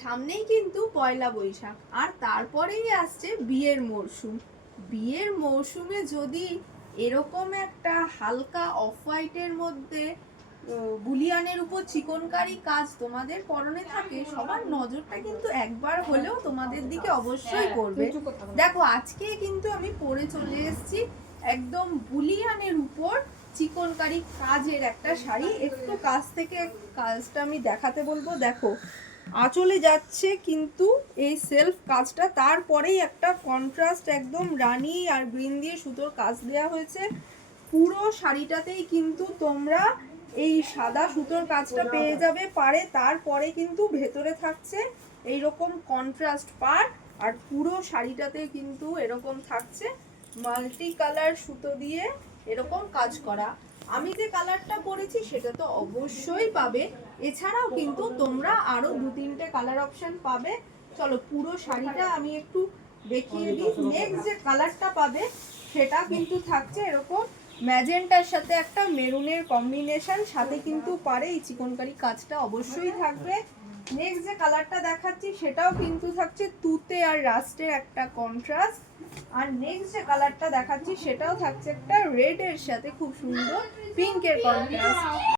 সামনেই কিন্তু পয়লা বৈশাখ, আর তারপরেই আসছে বিয়ের মরশুম। বিয়ের মরশুমে যদি এরকম একটা হালকা অফ হোয়াইটের মধ্যে বুলিয়ানের উপর চিকনকারি কাজ তোমাদের পরনে থাকে, সবার নজরটা কিন্তু একবার হলেও তোমাদের দিকে অবশ্যই পড়বে। দেখো, আজকে কিন্তু আমি পরে চলে এসেছি একদম বুলিয়ানের উপর চিকনকারি কাজের একটা শাড়ি। একটু কাছ থেকে কাজটা আমি দেখাতে বলবো। দেখো, আঁচলে যাচ্ছে কিন্তু এই সেলফ কাজটা, তারপরেই একটা কন্ট্রাস্ট একদম রানী আর গ্রিন দিয়ে সুতোর কাজ দেওয়া হয়েছে। পুরো শাড়িটাতেই কিন্তু তোমরা এই সাদা সুতোর কাজটা পেয়ে যাবে পারে, তারপরে কিন্তু ভেতরে থাকছে এইরকম কন্ট্রাস্ট পাড়, আর পুরো শাড়িটাতে কিন্তু এরকম থাকছে মাল্টি কালার সুতো দিয়ে এরকম কাজ করা। আমি যে কালারটা পরেছি সেটা তো অবশ্যই পাবে, এছাড়াও কিন্তু তোমরা আরো 2-3টে কালার অপশন পাবে। চলো পুরো শাড়িটা আমি একটু দেখিয়ে দিই। নেক্সট যে কালারটা পাবে সেটা কিন্তু থাকছে এরকম ম্যাজেন্টার সাথে একটা মেরুনের কম্বিনেশন, সাথে কিন্তু পারে এই চিকনকারি কাজটা অবশ্যই থাকবে। নেক্সট যে কালারটা দেখাচ্ছি সেটাও কিন্তু থাকছে তুতে আর রাস্টের একটা কন্ট্রাস্ট। আর নেক্সট যে কালারটা দেখাচ্ছি সেটাও থাকছে একটা রেড এর সাথে খুব সুন্দর পিঙ্কের কন্ট্রাস্ট।